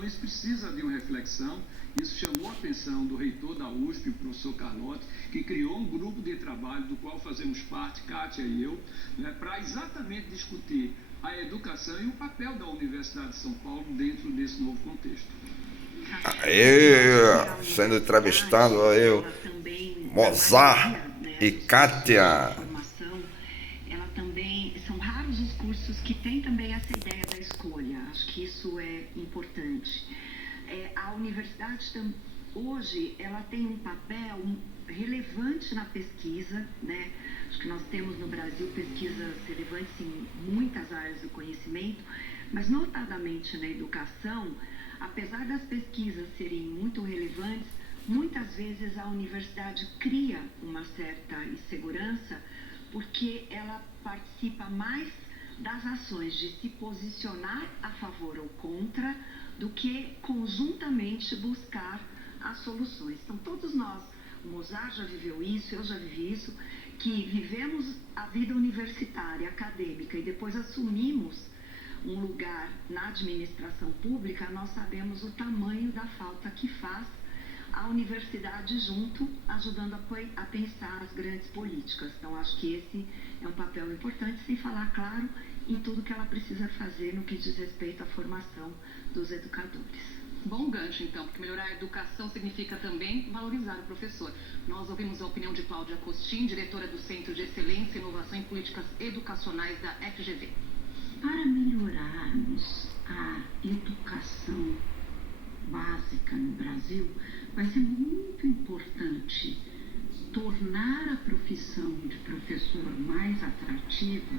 Então, isso precisa de uma reflexão. Isso chamou a atenção do reitor da USP, o professor Carlotti, que criou um grupo de trabalho do qual fazemos parte, Kátia e eu, né, para exatamente discutir a educação e o papel da Universidade de São Paulo dentro desse novo contexto. Aí, sendo entrevistado, eu, Mozart e Kátia. Ela também, são raros os cursos que têm também essa ideia da escolha. Acho que isso é importante. A universidade hoje ela tem um papel relevante na pesquisa, né? Acho que nós temos no Brasil pesquisas relevantes em muitas áreas do conhecimento, mas notadamente na educação, apesar das pesquisas serem muito relevantes, muitas vezes a universidade cria uma certa insegurança porque ela participa mais das ações de se posicionar a favor ou contra do que conjuntamente buscar as soluções. Então, todos nós, o Mozart já viveu isso, eu já vivi isso, que vivemos a vida universitária, acadêmica e depois assumimos um lugar na administração pública, nós sabemos o tamanho da falta que faz a universidade junto, ajudando a pensar as grandes políticas. Então, acho que esse é um papel importante, sem falar, claro, em tudo que ela precisa fazer no que diz respeito à formação dos educadores. Bom gancho, então, porque melhorar a educação significa também valorizar o professor. Nós ouvimos a opinião de Cláudia Costin, diretora do Centro de Excelência e Inovação em Políticas Educacionais da FGV. Para melhorarmos a educação básica no Brasil, vai ser muito importante tornar a profissão de professor mais atrativa,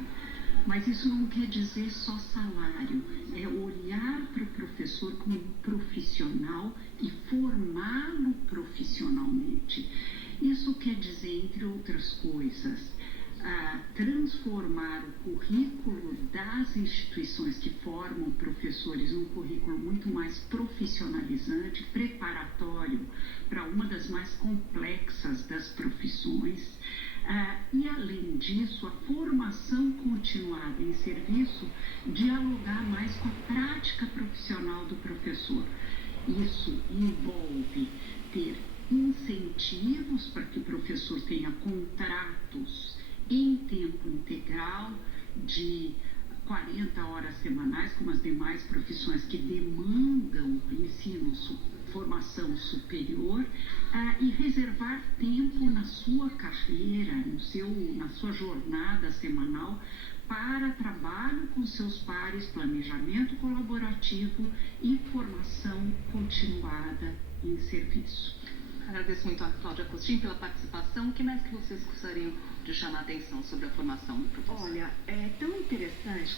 mas isso não quer dizer só salário, é olhar para o professor como um profissional e formá-lo profissionalmente. Isso quer dizer, entre outras coisas, transformar o currículo das instituições que formam professores num currículo muito mais profissionalizante, preparatório para uma das mais complexas das profissões. E, além disso, a formação continuada em serviço dialogar mais com a prática profissional do professor. Isso envolve ter incentivos para que o professor tenha contratos em tempo integral de 40 horas semanais, como as demais profissões que demandam ensino, formação superior, e reservar tempo na sua carreira, na sua jornada semanal, para trabalho com seus pares, planejamento colaborativo e formação continuada em serviço. Agradeço muito a Cláudia Costin pela participação. O que mais que vocês gostariam de chamar a atenção sobre a formação do professor? Olha, é tão interessante,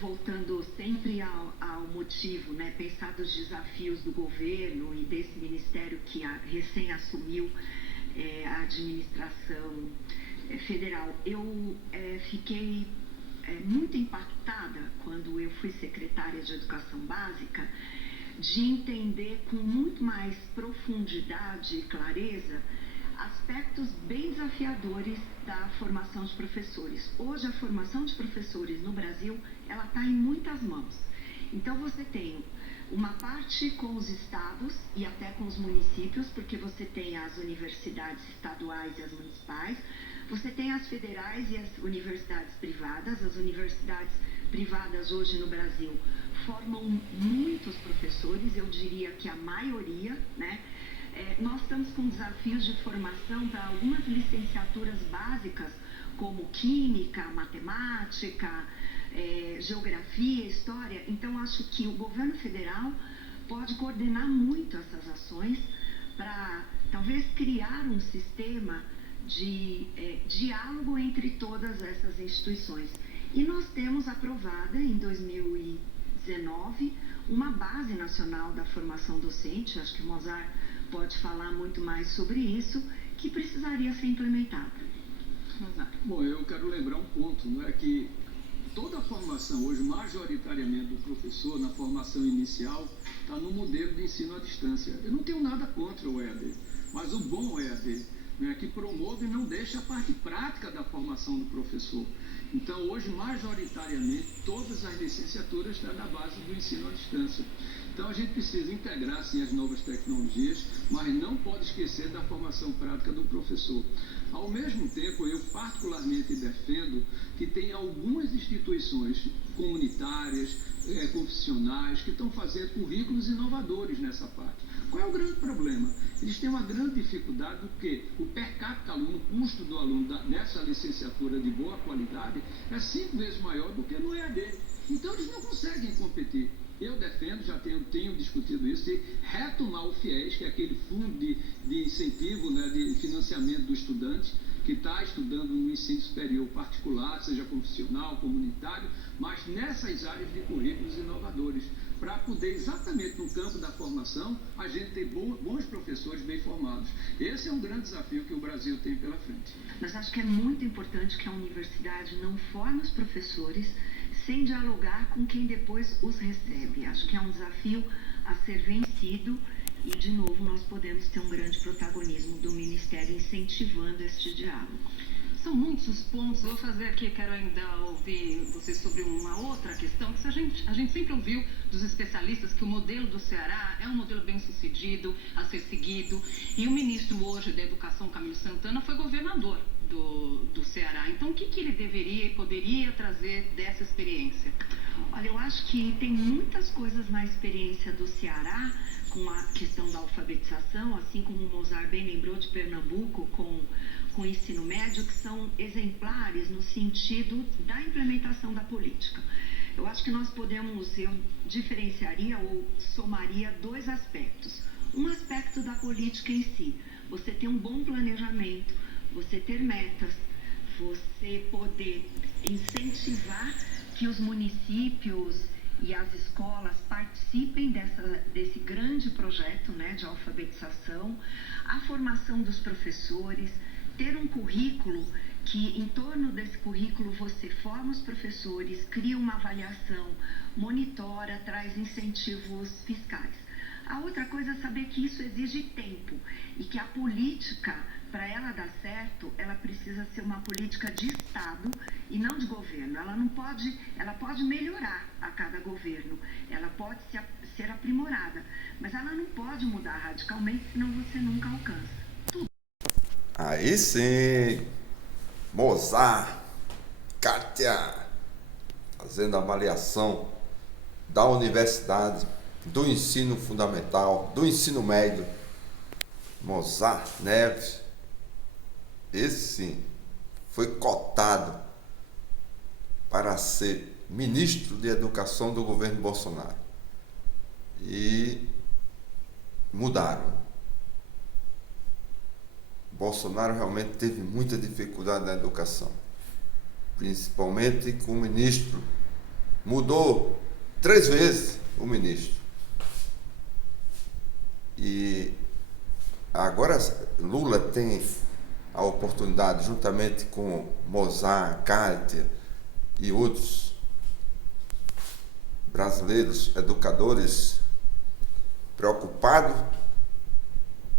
voltando sempre ao motivo, né, pensar dos desafios do governo e desse ministério que recém assumiu a administração federal. Eu fiquei muito impactada quando eu fui secretária de Educação Básica, de entender com muito mais profundidade e clareza aspectos bem desafiadores da formação de professores. Hoje a formação de professores no Brasil, ela está em muitas mãos. Então você tem uma parte com os estados e até com os municípios, porque você tem as universidades estaduais e as municipais, você tem as federais e as universidades privadas. As universidades privadas hoje no Brasil formam muitos professores, eu diria que a maioria, né? Nós estamos com desafios de formação para algumas licenciaturas básicas, como Química, Matemática, Geografia, História. Então, acho que o governo federal pode coordenar muito essas ações para, talvez, criar um sistema de diálogo entre todas essas instituições. E nós temos aprovada, em 2019, uma base nacional da formação docente, acho que o Mozart pode falar muito mais sobre isso, que precisaria ser implementada. Bom, eu quero lembrar um ponto, não é que toda a formação hoje, majoritariamente do professor, na formação inicial, está no modelo de ensino à distância. Eu não tenho nada contra o EAD, mas o bom EAD né, que promove e não deixa a parte prática da formação do professor. Então, hoje, majoritariamente, todas as licenciaturas estão na base do ensino à distância. Então, a gente precisa integrar, sim, as novas tecnologias, mas não pode esquecer da formação prática do professor. Ao mesmo tempo, eu particularmente defendo que tem algumas instituições comunitárias, confissionais, que estão fazendo currículos inovadores nessa parte. Qual é o grande problema? Eles têm uma grande dificuldade porque o per capita aluno, o custo do aluno nessa licenciatura de boa qualidade é 5 vezes maior do que no EAD. Então eles não conseguem competir. Eu defendo, já tenho discutido isso, de retomar o FIES, que é aquele fundo de incentivo, né, de financiamento do estudante, que está estudando no ensino superior particular, seja confissional, comunitário, mas nessas áreas de currículos inovadores, para poder, exatamente no campo da formação, a gente ter bons professores bem formados. Esse é um grande desafio que o Brasil tem pela frente. Mas acho que é muito importante que a universidade não forme os professores sem dialogar com quem depois os recebe. Acho que é um desafio a ser vencido e, de novo, nós podemos ter um grande protagonismo do Ministério incentivando este diálogo. São muitos os pontos. Vou fazer aqui, quero ainda ouvir você sobre uma outra questão, que a gente sempre ouviu dos especialistas que o modelo do Ceará é um modelo bem sucedido, a ser seguido, e o ministro hoje da Educação, Camilo Santana, foi governador do Ceará. Então, o que ele deveria e poderia trazer dessa experiência? Olha, eu acho que tem muitas coisas na experiência do Ceará com a questão da alfabetização, assim como o Mozart bem lembrou de Pernambuco com o ensino médio, que são exemplares no sentido da implementação da política. Eu acho que nós eu diferenciaria ou somaria 2 aspectos. Um aspecto da política em si, você ter um bom planejamento, você ter metas, você poder incentivar que os municípios e as escolas participem desse grande projeto, né, de alfabetização, a formação dos professores, ter um currículo que, em torno desse currículo, você forma os professores, cria uma avaliação, monitora, traz incentivos fiscais. A outra coisa é saber que isso exige tempo e que a política, para ela dar certo, ela precisa ser uma política de Estado e não de governo. Ela pode melhorar a cada governo, ela pode ser aprimorada, mas ela não pode mudar radicalmente, senão você nunca alcança. Aí sim, Mozart, Kátia, fazendo avaliação da universidade, do ensino fundamental, do ensino médio. Mozart Neves, esse sim, foi cotado para ser ministro de Educação do governo Bolsonaro. E mudaram. Bolsonaro realmente teve muita dificuldade na educação, principalmente com o ministro. Mudou 3 vezes o ministro. E agora Lula tem a oportunidade, juntamente com Mozart, Kátia e outros brasileiros, educadores, preocupados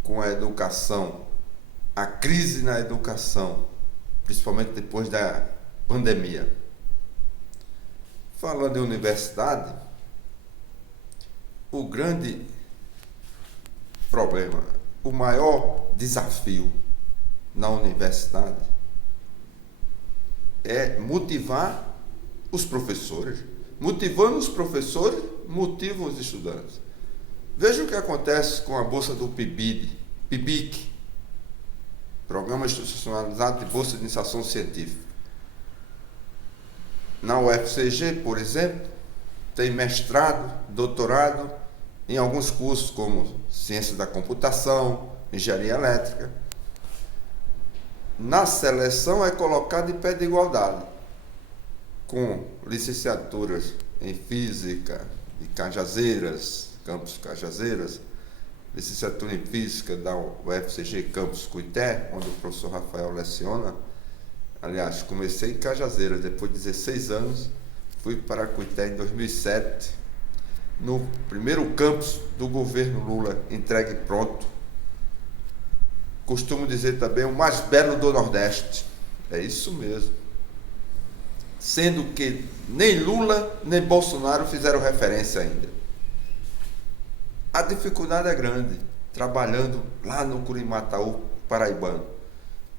com a educação, a crise na educação, principalmente depois da pandemia. Falando em universidade, o grande problema, o maior desafio na universidade é motivar os professores. Motivando os professores, motivam os estudantes. Veja o que acontece com a bolsa do PIBIC, Programa Institucionalizado de Bolsa de Iniciação Científica. Na UFCG, por exemplo, tem mestrado, doutorado em alguns cursos como Ciência da Computação, Engenharia Elétrica. Na seleção é colocado em pé de igualdade, com licenciaturas em Física de Cajazeiras, Campus Cajazeiras, licenciatura em Física da UFCG Campus Cuité, onde o professor Rafael leciona. Aliás, comecei em Cajazeiras, depois de 16 anos, fui para Cuité em 2007, no primeiro campus do governo Lula, entregue pronto. costumo dizer também, o mais belo do Nordeste. É isso mesmo. Sendo que nem Lula nem Bolsonaro fizeram referência ainda. A dificuldade é grande, trabalhando lá no Curimataú paraibano.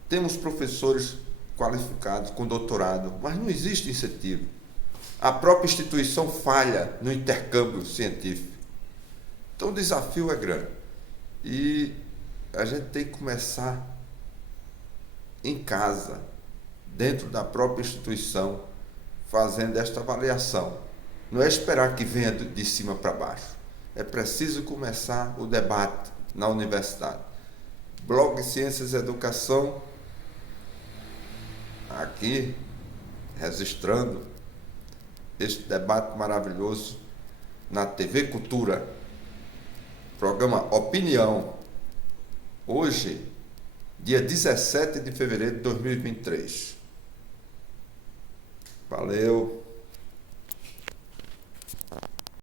Temos professores qualificados, com doutorado, mas não existe incentivo. A própria instituição falha no intercâmbio científico. Então o desafio é grande. E a gente tem que começar em casa, dentro da própria instituição, fazendo esta avaliação. Não é esperar que venha de cima para baixo. É preciso começar o debate na universidade. Blog Ciências e Educação, aqui, registrando este debate maravilhoso na TV Cultura, programa Opinião, hoje, dia 17 de fevereiro de 2023. Valeu!